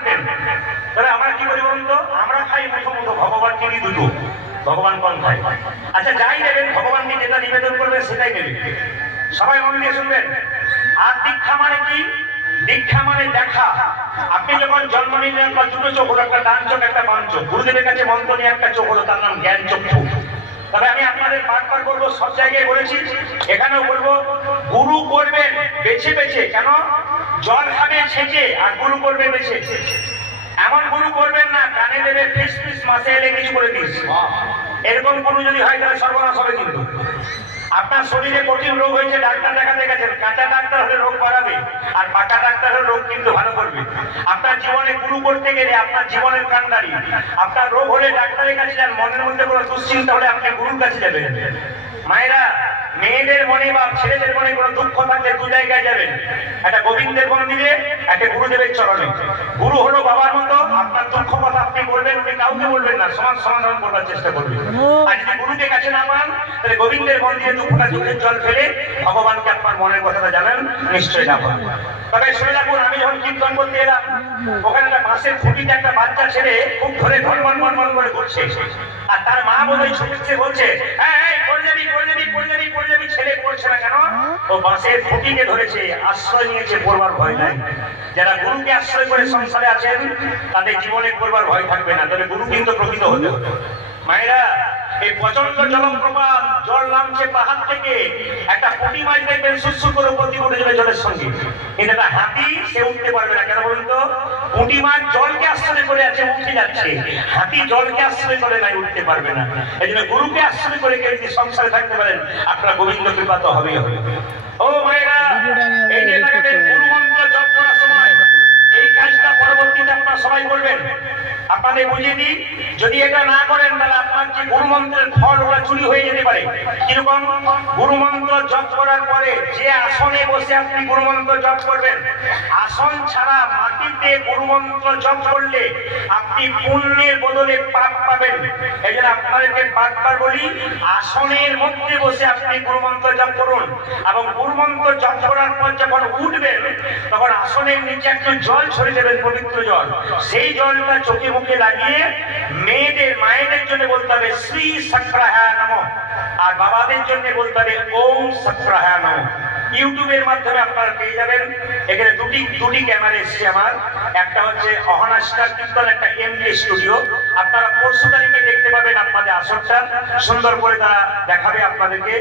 পারতেন। তবে আমরা কি করি বলুন তো, আমরা খাই মুঠো মুঠো, ভগবান কিনি দুটো, ভগবান কম খায়। আচ্ছা যাই নেবেন, ভগবানকে যেটা নিবেদন করবেন সেটাই নেবেন। সবাই মন দিয়ে শুনবেন। আর দীক্ষা মানে কি? দীক্ষা মানে দেখা। আপনি যখন জন্ম নিলেন আপনার দুটো চোখ হলো, একটা ডান চোখ একটা বাম চোখ। গুরুদেবের কাছে মন্ত্র নিয়ে একটা চোখ হলো, তার নাম জ্ঞান চক্ষু। তবে আমি আপনাদের বারবার বলবো, সব জায়গায় বলেছি, এখানেও বলবো, গুরু করবেন বেছে বেছে। কেন? জল খাবে ছেঁচে আর গুরু করবে বেছে। এমন গুরু করবেন না কানে দেবে ফিস ফিস, মাসে এলে কিছু করে দিস। এরকম গুরু যদি হয় তাহলে সর্বনাশ হবে। কিন্তু আপনার শরীরে কঠিন রোগ হয়েছে, ডাক্তার দেখাতে গেছেন, কাঁচা ডাক্তার হলে রোগ বাড়াবে, আর পাকা ডাক্তার হলে রোগ কিন্তু ভালো করবে। আপনার জীবনে গুরু করতে গেলে আপনার জীবনের কান্ডারি। আপনার রোগ হলে ডাক্তারের কাছে যান, মনের মধ্যে কোনো দুশ্চিন্তা হলে আপনি গুরুর কাছে যাবেন। মায়েরা, মেয়েদের মনে বা ছেলেদের মনে কোনো দুঃখ থাকলে দু জায়গায় যাবেন, একটা গোবিন্দের মন্দিরে, একটা গুরুদেবের চরণে। গুরু হলো বাবার মতো, আপনার দুঃখ কথা আপনি বলবেন, উনি কাউকে বলবেন না, সমাধান করবার চেষ্টা করবেন। আর যদি গুরুকে কাছে না পান, তাহলে গোবিন্দের মন্দিরে দুঃখটা চোখের জল ফেলে ভগবানকে আপনার মনের কথাটা জানান, নিশ্চয়ই না পান। তবে শুনে রাখুন, আমি যখন কীর্তন করতে এলাম, ওখানে একটা বাঁশের খুঁটিতে একটা বাচ্চা ছেলে খুব ধরে ধনমন মন করে করছে, আর তার মা বোধহয় ছুটছে, বলছে পড়ে যাবি পড়ে যাবি পড়ে যাবি পড়ে যাবি। ছেলে পড়ছে না কেন? ও বাঁশের খুঁটিকে ধরেছে, আশ্রয় নিয়েছে, পড়বার ভয় নাই। যারা গুরুকে আশ্রয় করে সংসারে আছেন তাদের জীবনে পড়বার ভয় থাকবে না। তবে গুরু কিন্তু প্রকৃত হতে হবে। মায়েরা, এই প্রচন্ড জলপ্রপাত, জল নামছে পাহাড় থেকে, একটা পুঁটি মাছ দেখবেন সুসুর করে উপর দিয়ে উঠে যাবে জলের সঙ্গে। কিন্তু একটা হাতি সে উঠতে পারবে না। কেন বলুন তো? পুঁটি মাছ জলকে আশ্রয় করে আছে, উঠে যাচ্ছে। হাতি জলকে আশ্রয় করে নাই, উঠতে পারবে না। এই জন্য গুরুকে আশ্রয় করে কেউ যদি সংসারে থাকতে পারেন, আপনার গোবিন্দ কৃপা তো হবেই হবে। ও মায়েরা, এই যে লাগাবেন গুরু মন্ত্র জপ করার সময় এই কাজটা পরবর্তীতে আপনারা সবাই করবেন। আপনাদের বুঝিয়ে দিই, যদি এটা না করেন তাহলে আপনার যে গুরুমন্ত্রের ফল ওরা চুরি হয়ে যেতে পারে। কিরকম? গুরুমন্ত্র জপ করার পরে যে আসনে বসে আপনি গুরুমন্ত্র জপ করবেন, আসন ছাড়া মাটিতে গুরুমন্ত্র জপ করলে আপনি পুণ্যের বদলে পাপ পাবেন। এই জন্য আপনাদেরকে বারবার বলি, আসনের মধ্যে বসে আপনি গুরুমন্ত্র জপ করুন, এবং গুরুমন্ত্র জপ করার পর যখন উঠবেন তখন আসনের নিচে একটু জল ছড়িয়ে দেবেন, পবিত্র জল। সেই জলটা চোখে মুখে লাগিয়ে মেয়েদের মায়েদের জন্য বলতে হবে শ্রী সক্রাহায় নমঃ, আর বাবাদের জন্য বলতে হবে ওম সক্রাহায় নমঃ। ইউটিউবের মাধ্যমে আপনারা পেয়ে যাবেন। এখানে দুটি ক্যামেরা এসছে আমার, একটা হচ্ছে অহনা স্টার কীর্তন, একটা এমডি স্টুডিও। আপনারা পরশু তারিখে দেখতে পাবেন আপনাদের আসরটা সুন্দর করে তারা দেখাবে আপনাদেরকে।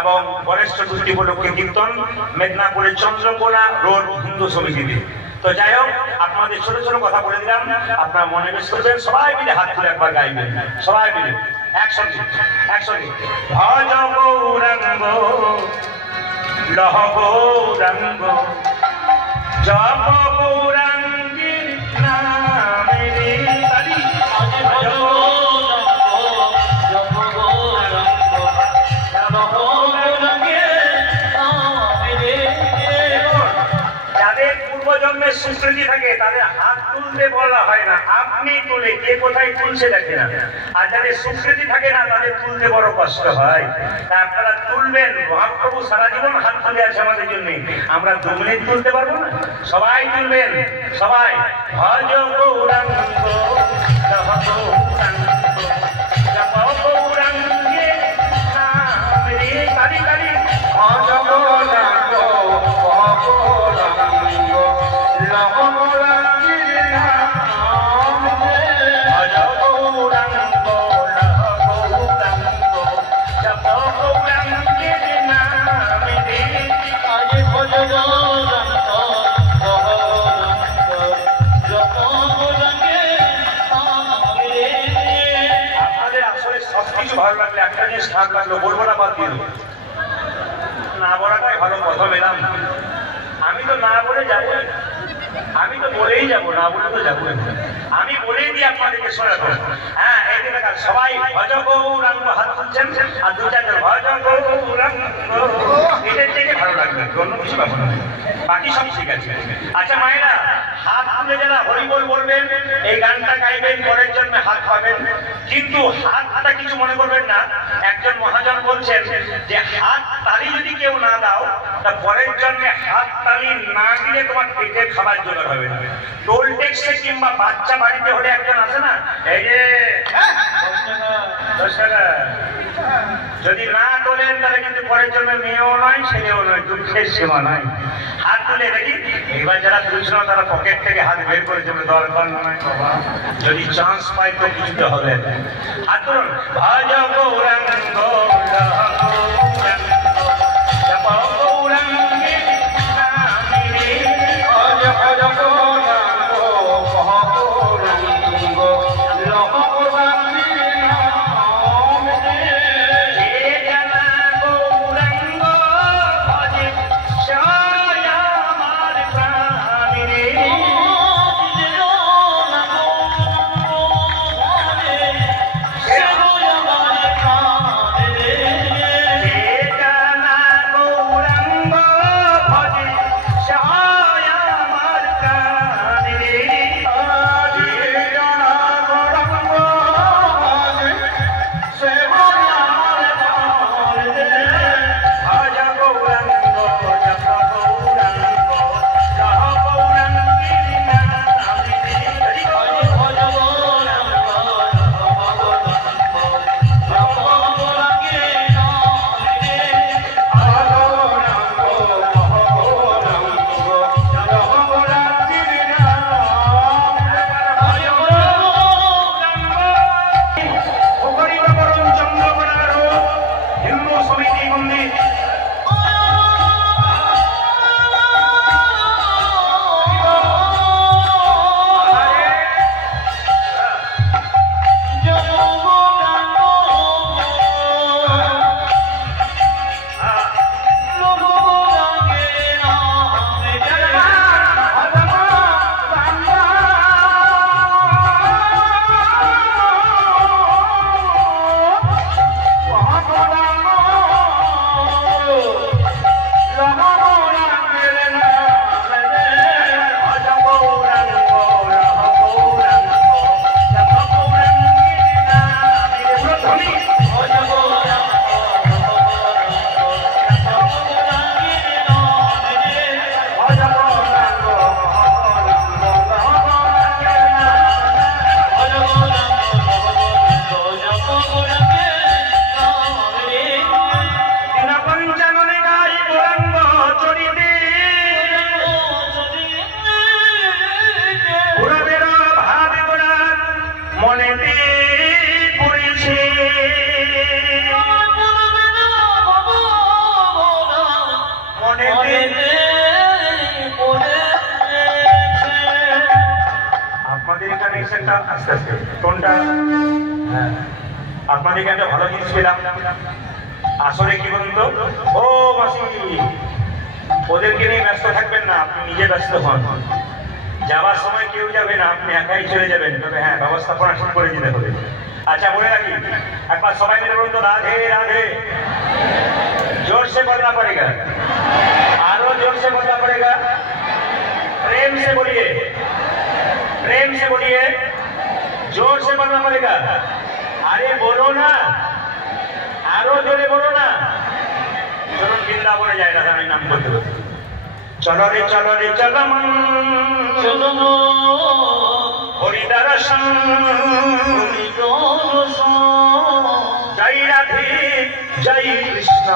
এবং গণেশ চতুর্থী উপলক্ষে কীর্তন মেদিনীপুরের চন্দ্রকোনা রোড হিন্দু সমিতিতে। তো যাই হোক, আপনাদের ছোট ছোট কথা বলে দিলাম, আপনারা মনে বেশ করবেন। সবাই মিলে হাত তুলে একবার গাইবেন, সবাই মিলে একসঙ্গে একসঙ্গে। ভজ গৌরাঙ্গ লহ গৌরাঙ্গ জপ গৌরাঙ্গীর নামে রে। যাদের পূর্বজন্মের সুস্মৃতি থাকে তাদের হাত তুলতে বলা হয় না, আপনি তুলে, কে কোথায় তুলছে দেখে না। আর যাদের সুস্মৃতি থাকে না তাদের তুলতে বড় কষ্ট হয়। তা আপনারা তুলবেন। মহাপ্রভু সারা জীবন হাত তুলে আছে আমাদের জন্য, আমরা 2 মিনিট তুলতে পারবো না? সবাই তুলবেন, সবাই। ভজ গৌরাঙ্গ লহ গৌরাঙ্গ জপ গৌরাঙ্গে নাম রে। কালি কালি ভজ গৌরাঙ্গ লহ গৌরাঙ্গ লহ গৌরাঙ্গের নাম রে। ভজ গৌরাঙ্গ লহ গৌরাঙ্গ জপ গৌরাঙ্গের নাম রে। আজ ভজ গৌরাঙ্গ লহ গৌরাঙ্গ জপ গৌরাঙ্গের নাম রে। আপনাদের আসলে সবকিছু ভালো লাগলে, একটা জিনিস খারাপ লাগলো বলবো না, বাদ দিয়ে দেবো। না বলাটাই ভালো। প্রথম এলাম, আমি তো না বলে যাবো, আমি তো বলেই যাবো, না বলে তো যাবো। আমি বলেই দিই আপনাদেরকে শোনাবো। হ্যাঁ, এই যে দেখা সবাই ভজ গৌরাঙ্গ হাত তুলছেন, আর 2-4 জন ভজ গৌরাঙ্গ, এটার থেকে ভালো লাগবে, অন্য কিছু ব্যাপার না, বাকি সব ঠিক আছে। আচ্ছা মায়েরা, হাত তুলে যারা হরিবোল বলবেন, এই গানটা গাইবেন, পরের জন্মে হাত পাবেন। কিন্তু হাতটা কিছু মনে করবেন না। একজন মহাজন বলছেন যে হাত তালি যদি কেউ না দাও তা পরের জন্মে হাততালি না দিলে তোমার পেটের খাবার জোগাড় হবে না। টোল ট্যাক্সে কিংবা বাচ্চা বাড়িতে হলে একজন আসে না, এই যে 10 টাকা, যদি না তোলেন তাহলে কিন্তু পরের জন্য মেয়েও নয় ছেলেও নয়, দুঃখের সীমা নাই। হাত তুলে দেখি, এবার যারা তুলছিল তারা পকেট থেকে হাত বের করে যাবে, দরকার নয় বাবা, যদি চান্স পাই তো কিছুতে হবে। হাত তুলুন। ভজ গৌরাঙ্গ আপনাদেরকে একটা ভালো জিনিস পেলাম। আসলে কি বলুন তো, ও মাসি, ওদেরকে নিয়ে ব্যস্ত থাকবেন না, আপনি নিজে ব্যস্ত হন। যাওয়ার সময় কেউ যাবে না, আপনি একাই চলে যাবেন, তবে হ্যাঁ ব্যবস্থাপনা ঠিক করে দিতে হবে। আচ্ছা বলে রাখি, একবার সবাই মিলে বলুন তো, রাধে রাধে। जोर से बोलना पड़ेगा, आरो जोर से बोलना पड़ेगा, प्रेम से बोलिए, प्रेम से बोलिए, जोर से बोलना पड़ेगा। अरे बोलो ना, आरो जोरे बोलो ना। चलो वृंदावन जाएगा नाम बोलते बोलते, चलो रे चलो रे चलो मन, चलो हरि दर्शन, जय राधे जय कृष्ण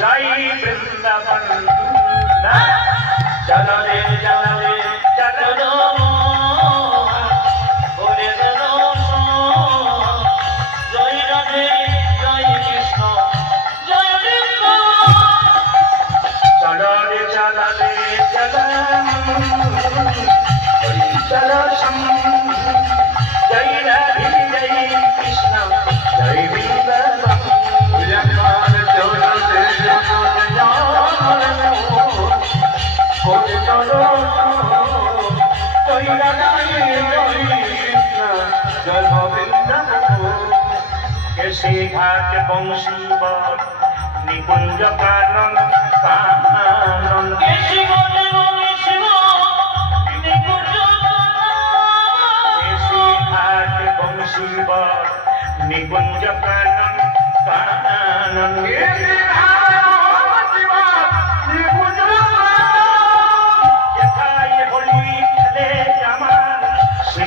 जय वृंदावन। चलो रे चलो रे चलो हरि दर्शन, जय राधे जय कृष्ण जय वृंदावन। चलो रे चलो रे चलो हरि दर्शन, जय राधे जय कृष्ण जय वृंदावन। कैसे घाट बंशी पर निकुंज कानन कानन, कैसे घाट बंशी पर निकुंज कानन कानन,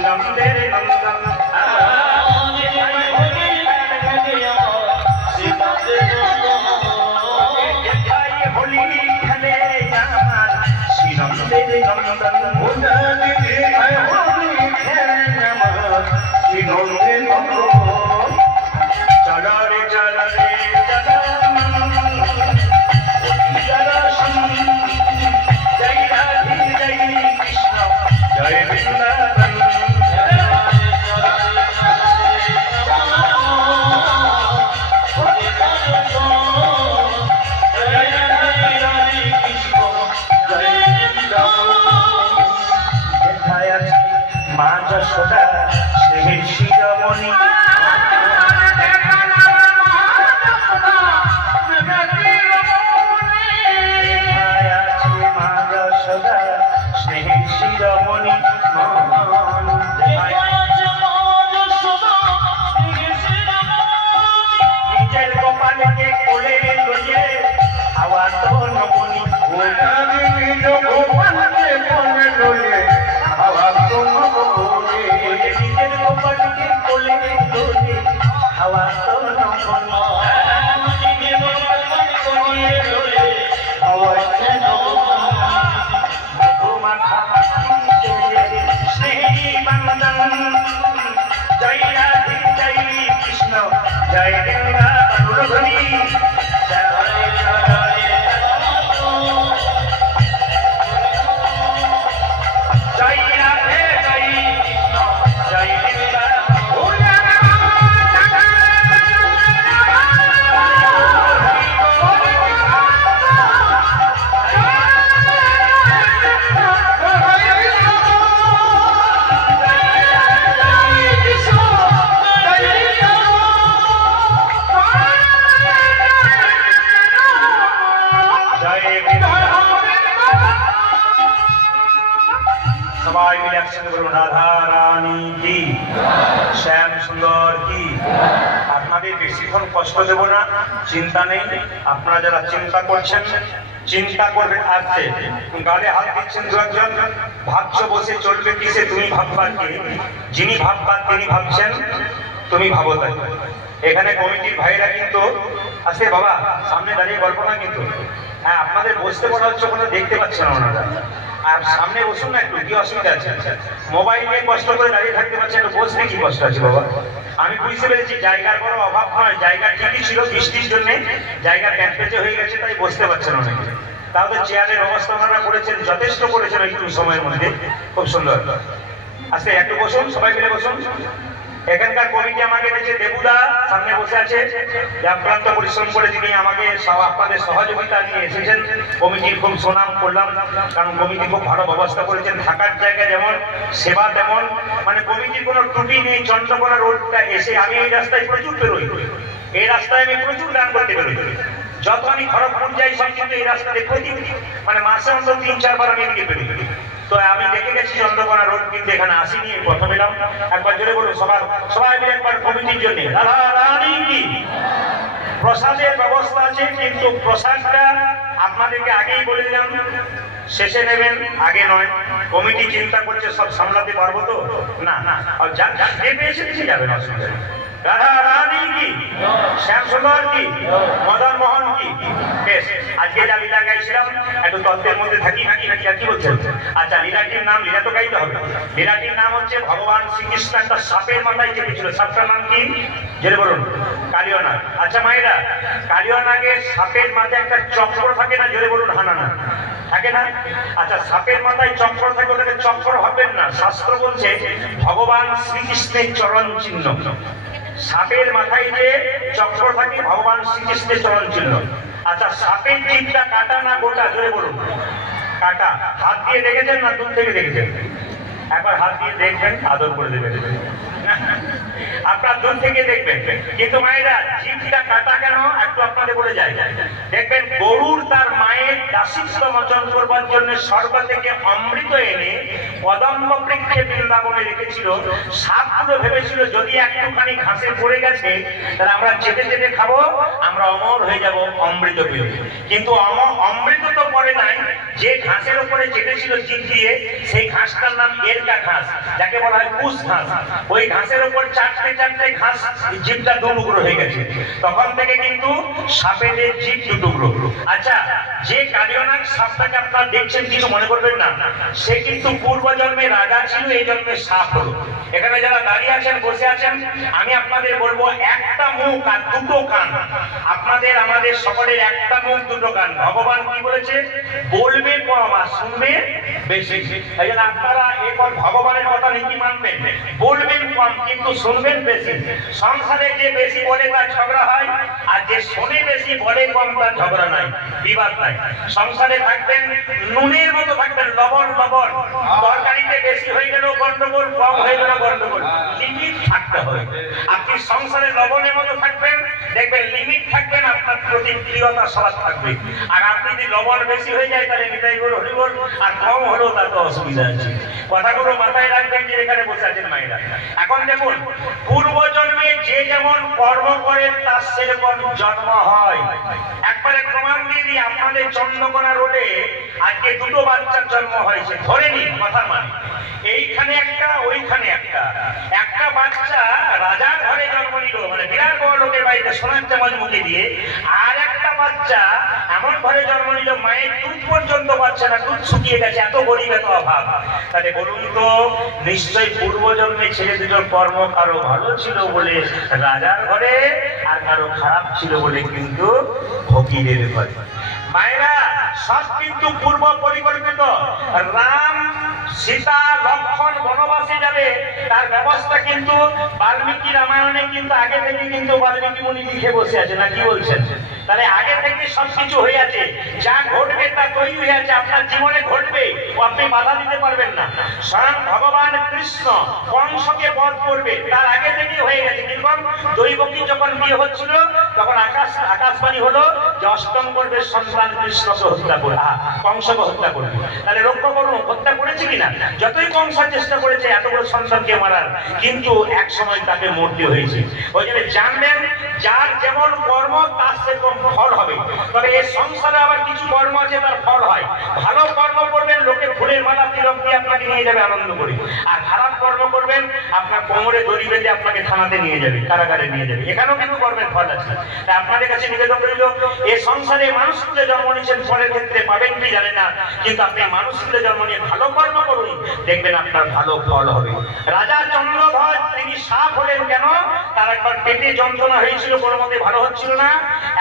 নন্দের নন্দন হোলি খেলে আমার শ্রীনন্দের নন্দন চলরে চলরে জয় রাধে জয় কৃষ্ণ জয় বৃন্দাবন মা যশোদা স্নেহের শিরোমণি মা যশোদা স্নেহের শিরোমণি নিজের গোপালকে কোলে লইয়ে হাওয়া তো নমনি গোপালকে কোলে লইয়ে হাওয়া তো নমনি নিজের গোপালকে কোলে লইয়ে হাওয়া তো নমনি জয় রাধে জয় কৃষ্ণ জয় বৃন্দাবন জয় রাধে জয় কৃষ্ণ জয় সবাই মিলে একসঙ্গে বলুন রাধা রানী কি শ্যাম সুন্দর কি আপনাদের বেশিক্ষণ কষ্ট দেব না চিন্তা নেই আপনারা যারা চিন্তা করছেন চিন্তা করবেন আসছে গালে হাত দিচ্ছেন দু একজন ভাবছো বসে চলবে কিসে তুমি ভাববার কে যিনি ভাববার তিনি ভাবছেন তুমি ভাবো তাই এখানে কমিটির ভাইরা কিন্তু আসে বাবা সামনে দাঁড়িয়ে গল্প না কিন্তু হ্যাঁ আপনাদের বসতে বলা হচ্ছে ওখানে দেখতে পাচ্ছেন ওনারা আর সামনে বসুন না একটু কি অসুবিধা আছে মোবাইল নিয়ে কষ্ট করে দাঁড়িয়ে থাকতে পারছেন একটু বসলে কি কষ্ট আছে বাবা আমি বুঝতে পেরেছি জায়গার কোনো অভাব নয় জায়গা ঠিকই ছিল বৃষ্টির জন্য জায়গা ক্যাম্পেজে হয়ে গেছে তাই বসতে পারছেন অনেকে তাহলে চেয়ারের ব্যবস্থা ওনারা করেছেন যথেষ্ট করেছেন একটু সময়ের মধ্যে খুব সুন্দর আজকে একটু বসুন সবাই মিলে বসুন এখানকার কমিটি আমাকে এনেছে দেবুদা সামনে বসে আছে অক্লান্ত পরিশ্রম করে তিনি আমাকে আপনাদের সহযোগিতা নিয়ে এসেছেন কমিটির খুব সুনাম করলাম কারণ কমিটি খুব ভালো ব্যবস্থা করেছেন থাকার জায়গা যেমন সেবা তেমন মানে কমিটির কোনো ত্রুটি নেই চন্দ্রকোনা রোডটা এসে আমি এই রাস্তায় প্রচুর বেরোই এই রাস্তায় আমি প্রচুর গান করতে বেরোই যত আমি খড়গপুর যাই সব কিন্তু এই রাস্তাতে প্রতিদিন মানে মাসে অন্তত 3-4 বার আমি এদিকে বেরোই তো আমি দেখে গেছি চন্দ্রকোনা রোড কিন্তু এখানে আসিনি প্রথম এলাম একবার জোরে বলুন সবাই মিলে একবার কমিটির জন্য রাধা রানী কি প্রসাদের ব্যবস্থা আছে কিন্তু প্রসাদটা আপনাদেরকে আগেই বলে দিলাম শেষে নেবেন আগে নয় কমিটি চিন্তা করছে সব সামলাতে পারবো তো না যে পেয়েছে যাবেন অসুবিধা রাধা রানী কি শ্যাম সুন্দর কি মদন মোহন কি বেশ আজকে যা লীলা গাইছিলাম একটু তত্ত্বের মধ্যে থাকি কি বলছেন আচ্ছা লীলাটির নাম লীলা তো গাইতে হবে লীলাটির নাম হচ্ছে ভগবান শ্রীকৃষ্ণ একটা সাপের মাথায় চেপেছিল সাপটার নাম কি জেনে বলুন কালিয়ানাগ আচ্ছা মায়েরা কালিয়ানাগের সাপের মাথায় একটা চক্র থাকে না জোরে বলুন হানানা থাকে না আচ্ছা সাপের মাথায় চক্র থাকে ওটাকে চক্র ভাববেন না শাস্ত্র বলছে ভগবান শ্রীকৃষ্ণের চরণ চিহ্ন সাপের মাথায় যে চক্র থাকে ভগবান শ্রীকৃষ্ণের চরণ চিহ্ন আচ্ছা সাপের জিভটা কাটা না গোটা জোরে বলুন কাটা হাত দিয়ে দেখেছেন না দূর থেকে দেখেছেন একবার হাত দিয়ে দেখবেন আদর করে দেবেন আপনার দূর থেকে দেখবেন কিন্তু মায়েরা জিভটা কাটা কেন একটু আপনাদের বলে যায় দেখবেন গরুর তার মায়ের দাসিত্ব মোচন করবার জন্য স্বর্গ থেকে অমৃত এনে কদম্ব বৃক্ষে বৃন্দাবনে রেখেছিল সাপগুলো ভেবেছিল যদি একটুখানি ঘাসে পড়ে গেছে তাহলে আমরা চেটে চেটে খাবো আমরা অমর হয়ে যাব অমৃত পেয়ে কিন্তু অমৃত তো পড়ে নাই যে ঘাসের উপরে চেটেছিল জিভ দিয়ে সেই ঘাসটার নাম এর লেটকা ঘাস, যাকে বলা হয় কুশ ঘাস। ওই ঘাসের উপর চারটে চারটে ঘাস জিভটা দু টুকরো হয়ে গেছে, তখন থেকে কিন্তু সাপের জিভ দু টুকরো। আচ্ছা, যে কালিয়ানাগ সাপটাকে আপনারা দেখছেন কিছু মনে করবেন না, সে কিন্তু পূর্ব জন্মে রাজা ছিল, এই জন্মে সাপ হলো। এখানে যারা দাঁড়িয়ে আছেন, বসে আছেন, আমি আপনাদের বলবো একটা মুখ আর দুটো কান। আপনাদের আমাদের সকলের একটা মুখ দুটো কান। ভগবান কি বলেছে? বলবে কম আর শুনবে বেশি। এই জন্য আপনারা এরপর ভগবানের কথা নীতি মানবেন, বলবেন কম কিন্তু শুনবেন বেশি। সংসারে যে বেশি বলে তার ঝগড়া হয়, আর যে শোনে বেশি বলে কম তার ঝগড়া নাই, বিবাদ নাই। সংসারে থাকবেন নুনের মতো থাকবেন, লবণ লবণ। তরকারিতে বেশি হয়ে গেল গন্ডগোল, কম হয়ে গেল গন্ডগোল। লিমিট থাকতে হবে। আপনি সংসারে লবণের মতো থাকবেন, দেখবেন লিমিট থাকবেন, আপনার প্রতিক্রিয়তা সবার থাকবে। আর আপনি যদি লবণ বেশি হয়ে যায় তাহলে মিঠাই বল হরিবল, আর কম হলেও তার তো অসুবিধা আছে। কথাগুলো মাথায় রাখবেন যে এখানে বসে আছেন মায়েরা। এখন দেখুন, পূর্ব জন্মে যে যেমন কর্ম করে তার সেরকম জন্ম হয়। একবারে প্রমাণ দিয়ে দিই, আপনাদের চন্দ্রকোনা রোডে আজকে দুটো বাচ্চার জন্ম হয়েছে, ধরে নিন কথা মানে। এইখানে একটা, ওইখানে একটা। একটা বাচ্চা রাজার ঘরে জন্ম নিল, মানে বিরাট বড় লোকের বাড়িতে সোনার চামচ মুখে দিয়ে। আর একটা বাচ্চা এমন ঘরে জন্ম নিল মায়ের দুধ পর্যন্ত পাচ্ছে না, দুধ শুকিয়ে গেছে, এত গরিব এত অভাব। তাহলে বলুন তো, নিশ্চয়ই পূর্বজন্মে ছেলে দুটোর কর্ম কারো ভালো ছিল বলে রাজার ঘরে, আর কারো খারাপ ছিল বলে কিন্তু ফকিরের ঘরে। মায়েরা, সব কিন্তু পূর্ব পরিকল্পিত। রাম সীতা লক্ষ্মণ বনবাসে যাবে, তার ব্যবস্থা কিন্তু বাল্মীকি রামায়ণে কিন্তু আগে থেকে কিন্তু বাল্মীকি মুনি লিখে বসে আছে, না কি বলছেন? তাহলে আগে থেকে সবকিছু হয়ে আছে, যা ঘটবে তা তৈরি হয়ে আছে, আপনার জীবনে ঘটবে, ও আপনি বাধা দিতে পারবেন না। স্বয়ং ভগবান কৃষ্ণ কংসকে বধ করবে, তার আগে থেকে হয়ে গেছে। কিরকম? দৈবকী যখন বিয়ে হচ্ছিল তখন আকাশবাণী হলো যে অষ্টম করবে সন্তান কৃষ্ণকে হত্যা করে, কংসকে হত্যা করবে। তাহলে লক্ষ্য করুন, হত্যা করেছে কিনা? যতই কংস চেষ্টা করেছে এত বড় সন্তানকে মারার, কিন্তু এক সময় তাকে মরতে হয়েছে। ওই জন্য জানবেন, যার যেমন কর্ম তার সেরকম ফল হবে। তবে এই সংসারে আবার কিছু কর্ম আছে তার ফল হয়। ভালো কর্ম করবেন, লোকে ফুলের মালা তিলক দিয়ে আপনাকে নিয়ে যাবে আনন্দ করে। আর খারাপ কর্ম করবেন, আপনার কোমরে দড়ি বেঁধে আপনাকে থানাতে নিয়ে যাবে, কারাগারে নিয়ে যাবে। এখানেও কিন্তু কর্মের ফল আছে। তাই আপনাদের কাছে নিবেদন রইল, এই সংসারে মানুষ তুলে জন্ম নিয়েছেন, ফলের ক্ষেত্রে পাবেন কি জানে না, কিন্তু আপনি মানুষ তুলে জন্ম নিয়ে ভালো কর্ম করুন, দেখবেন আপনার ভালো ফল হবে। রাজা চন্দ্রধ্বজ তিনি সাপ হলেন কেন? তার একবার পেটে যন্ত্রণা হয়েছিল, কোনো মতে ভালো হচ্ছিল না।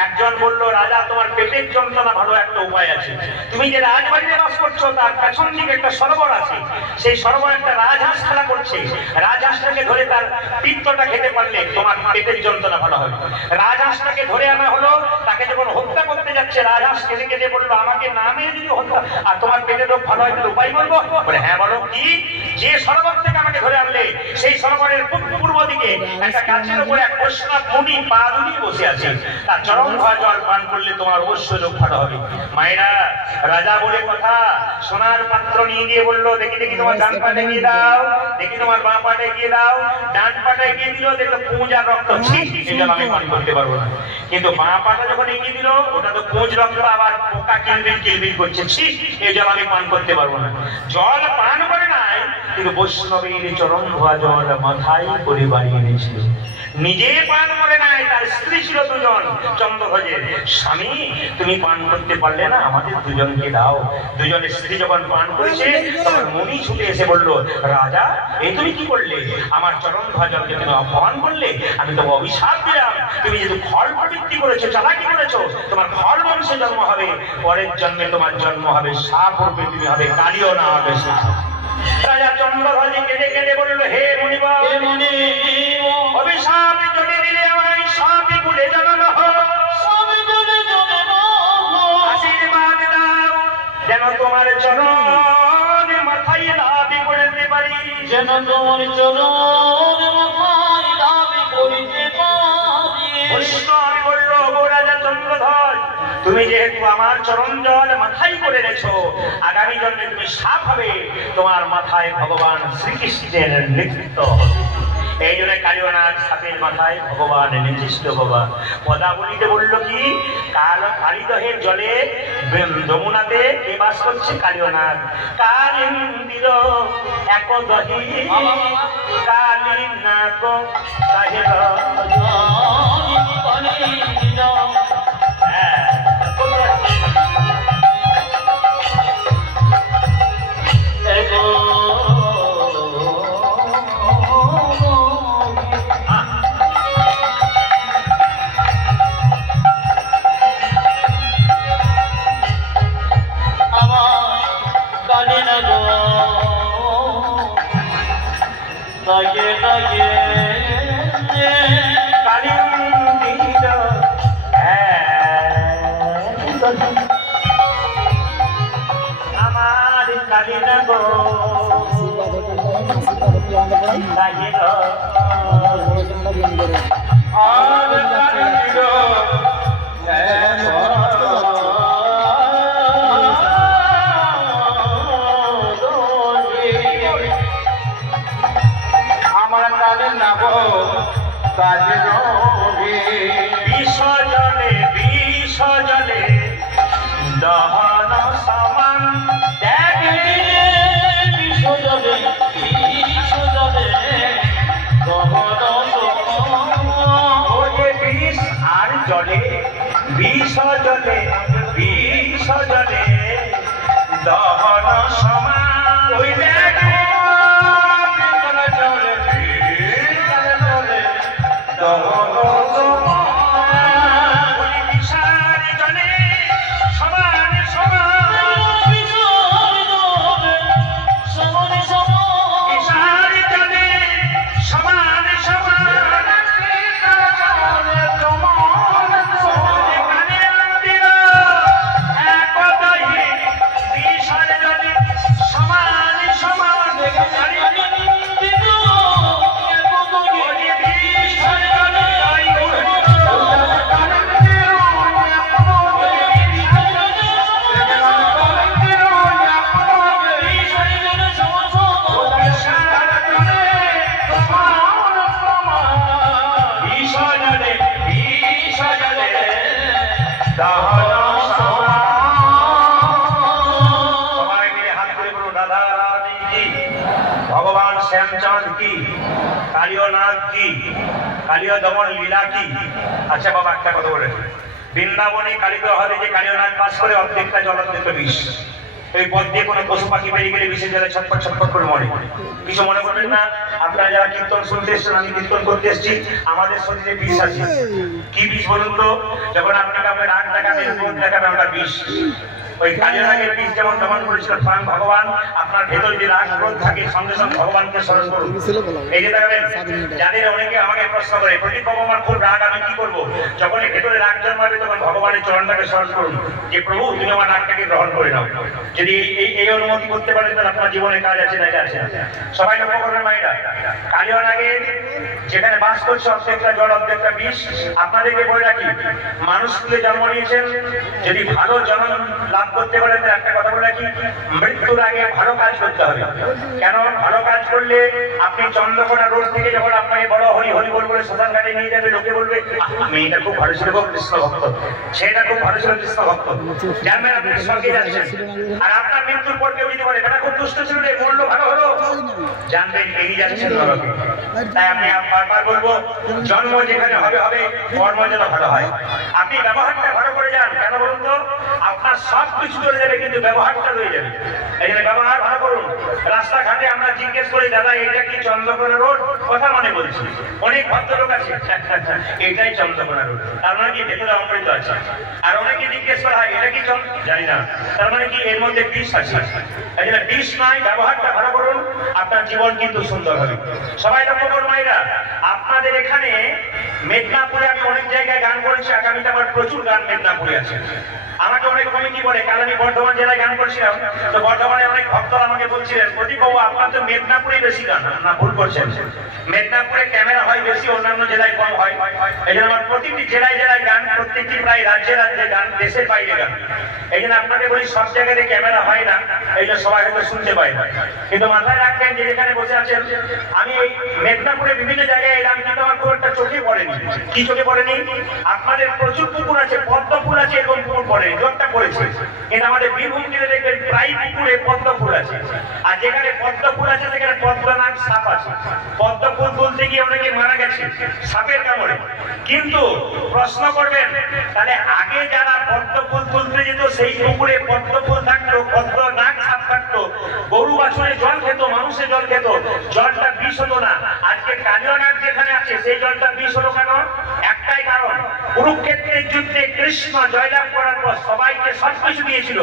একজন বলল, রাজা তোমার পেটের যন্ত্রণা ভালো একটা উপায় আছে। তুমি যে রাজবাড়িতে বাস করছো তার পেছন দিকে একটা সরোবর আছে, সেই সরোবর একটা রাজহাঁস খেলা করছে। রাজহাঁসটাকে ধরে তার পিত্তটা খেতে পারলে তোমার পেটের যন্ত্রণা ভালো হবে। রাজহাঁসটাকে ধরে আনা হলো, তাকে যখন হত্যা করতে যাচ্ছে রাজহাঁস কেঁদে কেঁদে বললো, আমাকে না মেরে যদি হত্যা আর তোমার পেটের রোগ ভালো হয় তাহলে উপায় বলবো? বলে, হ্যাঁ বলো কি? যে সরোবর থেকে আমাকে ধরে আনলে সেই সরোবরের পূর্ব দিকে একটা গাছের উপরে এক বৈষ্ণব মুনি পা দুলিয়ে বসে আছে, তার চরম ধোয়া জল পান করলে তোমার অবশ্যই রোগ ভালো হবে। মায়েরা, রাজা বলে কথা, সোনার পাত্র নিয়ে গিয়ে বললো, দেখি দেখি তোমার ডান পাটে গিয়ে দাও, দেখি তোমার বাঁ পাটে গিয়ে দাও। ডান পাটে গিয়ে দিল, দেখলো পুঁজ আর রক্ত, এই জল আমি পান করতে পারবো না। কিন্তু বাঁ পাটা যখন এগিয়ে দিল, ওটা তো পুঁজ রক্ত, আবার পোকা কিলবিল কিলবিল করছে, এই জল আমি পান করতে পারবো না। জল পান করে নাই, কিন্তু বৈষ্ণবের চরম ধোয়া জল মাথায় করে বাড়িয়ে এনেছিল। নিজে পান করে নাই, তার স্ত্রী ছিল দুজন চন্দ্রধ্বজের। স্বামী, তুমি পান করতে পারলে না, আমাদের দুজনকে দাও। দুজনের স্ত্রী যখন পান করেছে তখন মুনি ছুটে এসে বলল, রাজা এই তুমি কি করলে? আমার চরণধোয়া জলকে তুমি অপমান করলে, আমি তো অভিশাপ দিলাম। তুমি যেহেতু ফল প্রবৃত্তি করেছো, চালাকি করেছো, তোমার ফল বংশে জন্ম হবে, পরের জন্মে তোমার জন্ম হবে সাপ রূপে, তুমি হবে কালিও না হবে। রাজা চন্দ্রধ্বজ কেঁদে কেঁদে বলল, হে মুনিবর, অভিশাপ যদি দিলে আমায় সাপে ভুলে যাবে না, আশীর্বাদ দাও যেন তোমার চরণ মাথায় দাবি করতে পারি, যেন তোমার চরণ মাথায় দাবি করতে পারি। বৈষ্ণব বলল, গো রাজা চন্দ্রধ্বজ, তুমি যেহেতু আমার চরণ জল মাথায় করে রেছো, আগামী জন্মে তুমি সাপ হবে, তোমার মাথায় ভগবান শ্রীকৃষ্ণের নৃত্য হবে। এই জন্য কালীনাথ সাপের মাথায় ভগবান এনেছিল বাবা। পদাবলিতে বলল কি, কালিদহের জলে যমুনাতে কে বাস করছে? কালীনাথ। কালিন্দির এক দহি কালীনাথ আমার কালিনা গো বিসর্জনে বিসর্জনে দহন সমান বিসর্জনে বিসর্জনে দহন ওরে বিষ আর জলে বিসর্জনে বিসর্জনে দহন সমান ওই ভগবান শ্যামচাঁদ কি, কালীনাথ কি, কালীয় দমন লীলা কি। আচ্ছা বাবা একটা কথা বলে, বৃন্দাবনে কালীদহরে যে কালীনাথ বাস করে অর্ধেকটা জল অর্ধেকটা বিষ। এই পথ দিয়ে কোনো পশু পাখি বেরিয়ে গেলে বিষের জলে ছটফট ছটফট করে মরে। কিছু মনে করবেন না, আপনারা যারা কীর্তন শুনতে এসছেন, আমি কীর্তন করতে এসেছি, আমাদের শরীরে বিষ আছে। কি বিষ বলুন তো? যখন আপনি কাউকে রাগ দেখাবেন, ক্রোধ দেখাবেন, ওটা বিষ। ওই কালীনাথের বীজ যেমন দমন করেছিল স্বয়ং ভগবান, আপনার ভেতর যে রাগ ক্রোধ থাকে সঙ্গে সঙ্গে ভগবানকে স্মরণ করুন। এই যে দেখবেন, যাদের অনেকে আমাকে প্রশ্ন করে, প্রদীপ বাবু আমার খুব রাগ, আমি কি করবো? যখন এই ভেতরে রাগ জন্মাবে তখন ভগবানের চরণটাকে স্মরণ করুন যে প্রভু তুমি আমার রাগটাকে গ্রহণ করে নাও। যদি এই অনুমতি করতে পারেন তাহলে আপনার জীবনে কাজ আছে না আছে। সবাই লক্ষ্য করবেন মায়েরা, কালীনাথের যেখানে বাস করছে অর্ধেকটা জল অর্ধেকটা বিষ। আপনাদেরকে বলে রাখি, মানুষ তুলে জন্ম নিয়েছেন, যদি ভালো জন্ম লাভ করতে পারেন একটা কথা বলে রাখি, মৃত্যুর আগে ভালো কাজ করতে হবে। কেন? ভালো কাজ করলে আপনি চন্দ্রকোনা রোড থেকে যখন আপনাকে বড় হরি হরি বল বলে শ্মশান ঘাটে নিয়ে যাবে, লোকে বলবে মেয়েটা খুব ভালো ছিল কৃষ্ণ ভক্ত, সেটা খুব ভালো ছিল কৃষ্ণ ভক্ত, জানবেন আপনি স্বর্গে যাচ্ছেন। আর আপনার মৃত্যুর পর কেউ যদি বলে এটা খুব দুষ্ট ছিল রে, মরলো ভালো হলো, জানবেন এই যাচ্ছেন নরকে। তাই আমি বারবার বলবো, জন্ম যেখানে হবে হবে, কর্ম যেন ভালো হয়। আপনি ব্যবহারটা ভালো করে যান। কেন বলুন তো? আপনার সব কিছু চলে যাবে কিন্তু ব্যবহারটা রয়ে যাবে। এই জন্য ব্যবহার ভালো করুন। রাস্তাঘাটে আমরা জিজ্ঞেস করি, দাদা এটা কি চন্দ্রকোনা রোড? কথা মনে বলছি, অনেক ভদ্রলোক আছে এটাই চন্দ্রকোনা রোড, তার মানে কি ভেতরে অমৃত আছে। আর অনেকে জিজ্ঞেস করা হয় এটা কি জানি না, তার মানে কি এর মধ্যে বিষ আছে। এই জন্য বিষ নয়, ব্যবহারটা ভালো করুন, আপনার জীবন কিন্তু সুন্দর হবে। সবাই লক্ষ্য করুন মায়েরা, আপনাদের এখানে মেদিনীপুরে আমি অনেক জায়গায় গান করেছি, আগামীতে আমার প্রচুর গান মেদিনীপুরে আছে। আমাকে অনেক কমিটি বলে, কাল আমি বর্ধমান জেলায় গান করছিলাম, তো বর্ধমানে অনেক ভক্তরা আমাকে বলছিলেন, প্রদীপ বাবু আপনার তো মেদিনীপুরে বেশি গান। না, ভুল করছেন, মেদিনীপুরে ক্যামেরা হয় বেশি, অন্যান্য জেলায় কম হয়। এই জন্য আমার প্রতিটি জেলায় জেলায় গান, প্রত্যেকটি প্রায় রাজ্যে রাজ্যে গান, দেশের বাইরে গান। এই জন্য আপনাকে বলি সব জায়গায় ক্যামেরা হয় না, এই জন্য সবাই হয়তো শুনতে পায় না। কিন্তু মাথায় রাখবেন যে যেখানে বসে আছেন, আমি এই মেদিনীপুরে বিভিন্ন জায়গায় এলাম, কিন্তু আমার খুব একটা চোখে পড়েনি। কি চোখে পড়েনি? আপনাদের প্রচুর পুকুর আছে, পদ্ম ফুল আছে, এরকম পুকুর পড়েনি, জলটা পড়েছে। কিন্তু আমাদের বীরভূম জেলায় দেখবেন প্রায় পুকুরে পদ্ম ফুল আছে, আর যেখানে পদ্ম ফুল আছে সেখানে পদ্মনাগ সাপ আছে। পদ্ম ফুল তুলতে গিয়ে অনেকে মারা গেছে সাপের কামড়ে। কিন্তু প্রশ্ন করবেন, তাহলে আগে যারা পদ্ম ফুল তুলতে যেত সেই পুকুরে পদ্ম ফুল থাকতো, পদ্মনাগ সাপ থাকতো, গরু বাছুরে জল খেত, মানুষে জল খেত, জলটা বিষ হতো না। আজকে কালিয়ানাগ যেখানে আছে সেই জলটা বিষ হলো কেন? একটাই কারণ, কুরুক্ষেত্রের যুদ্ধে কৃষ্ণ জয়লাভ করার পর সবাইকে সবকিছু দিয়েছিল।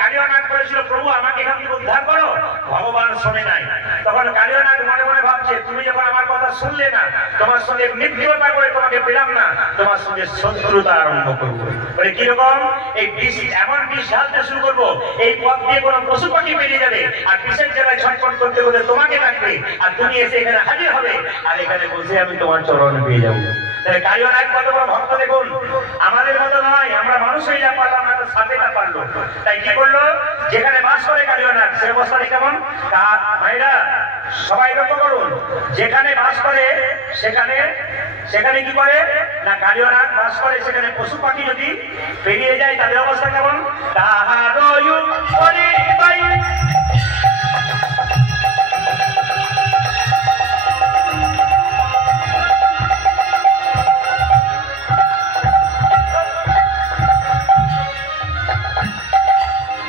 কালিয়ানাগ বলেছিল, প্রভু আমাকে এখান থেকে উদ্ধার করো, ভগবান শোনে নাই। তখন কালিয়ানাগ মনে মনে ভাবছে, তুমি যখন আমার কথা শুনলে না, তোমার সঙ্গে মিত্রতা করে তোমাকে পেলাম না, তোমার সঙ্গে শত্রুতা আরম্ভ করবো। বলে কিরকম? এই বিষ, এমন বিষ ঢালতে শুরু করবো, এই পথ দিয়ে কোনো পশু পাখি বেরিয়ে যাবে, আর বিষের জায়গায় ছটফট করতে করতে তোমাকে ডাকবে, আর তুমি এসে এখানে হাজির হবে, আর এখানে বসে আমি তোমার চরণে পেয়ে যাবো। তাহলে কালিয়ানাগ কত বড় ভক্ত দেখুন। আমাদের মতো নয়, আমরা মানুষ হয়ে যা পারলাম না, তো সাপেটা পারলো। তাই কি করলো? যেখানে বাস করে কালিয়ানাগ সে অবস্থাটা কেমন? ভাইরা সবাই লক্ষ্য করুন, যেখানে বাস করে সেখানে কি করে না, কালিয়ানাগ বাস করে, সেখানে পশু পাখি যদি পেরিয়ে যায় তাদের অবস্থা কেমন?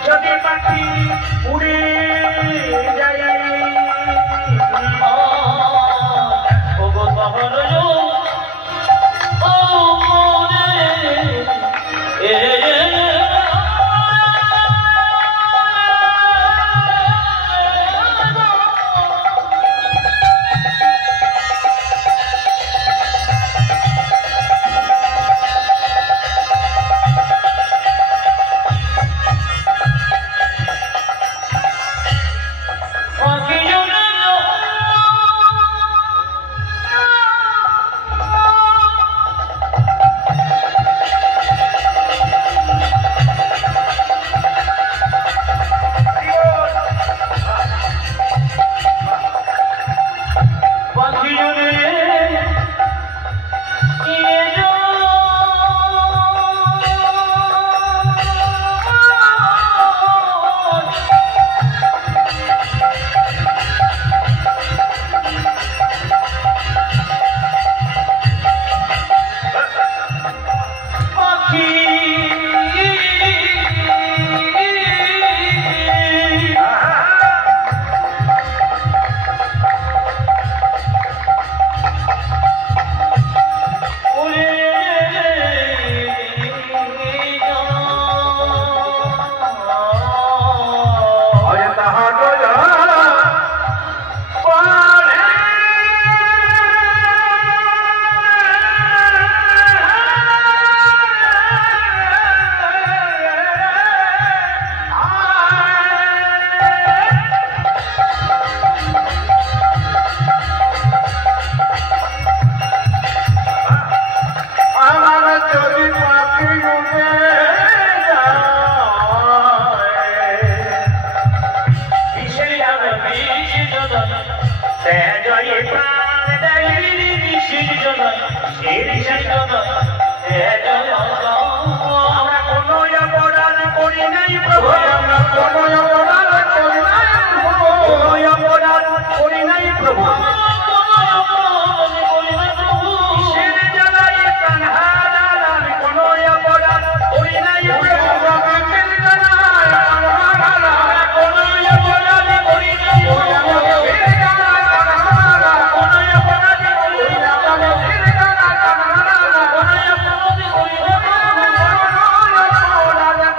যদি পাখি উড়ে যায় আমরা কোনো অপরাধ করি নাই প্রভু, আমরা কোনো অপরাধ করি নাই প্রভু, কোনো অপরাধ করি নাই প্রভু, কিসের জ্বালায় কান্হার আমি কোনো অপরাধ করি নাই প্রভু, কিসের জ্বালায় কান্হার কোনো অপরাধ করি নাই প্রভু, কিসের জ্বালায় কান্হার কোনো অপরাধ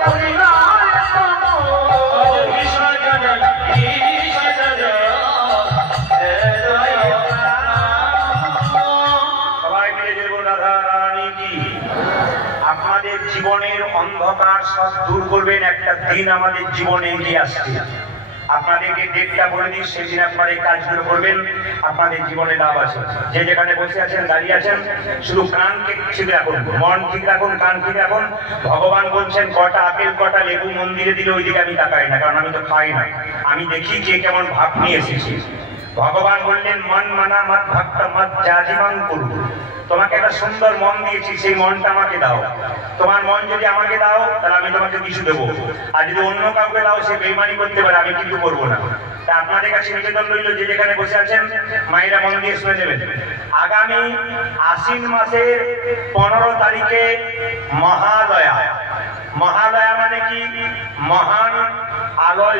করি নাই প্রভু, Hey, জীবনের অন্ধকার সব দূর করবেন। একটা দিন আমাদের জীবনে এগিয়ে আসছে, আপনাদেরকে ডেটটা বলে দিই, সেদিন আপনারা এই কাজগুলো করবেন, আপনাদের জীবনে লাভ আছে। যে যেখানে বসে আছেন, দাঁড়িয়ে আছেন, শুধু কান ঠিক রাখুন, মন ঠিক রাখুন, কান ঠিক রাখুন। ভগবান বলছেন কটা আপেল কটা লেবু মন্দিরে দিলে ওইদিকে আমি তাকাই না, কারণ আমি তো খাই না, আমি দেখি যে কেমন ভাব নিয়ে এসেছি। ভগবান বললেন মন মানা মত ভক্ত মত জাজিমান করু, তোমাকে একটা সুন্দর মন দিয়েছি, সেই মনটা আমাকে দাও। তোমার মন যদি আমাকে দাও তাহলে আমি তোমাকে কিছু দেবো, আর যদি অন্য কাউকে দাও সে বেইমানি করতে পারে, আমি কিন্তু করবো না। তা আপনাদের কাছে নিবেদন রইল, যে যেখানে বসে আছেন মায়েরা মন দিয়ে শুনে নেবেন। আগামী আশ্বিন মাসের 15 তারিখে মহালয়া। মহালয়া মানে কি? মহান আলোয়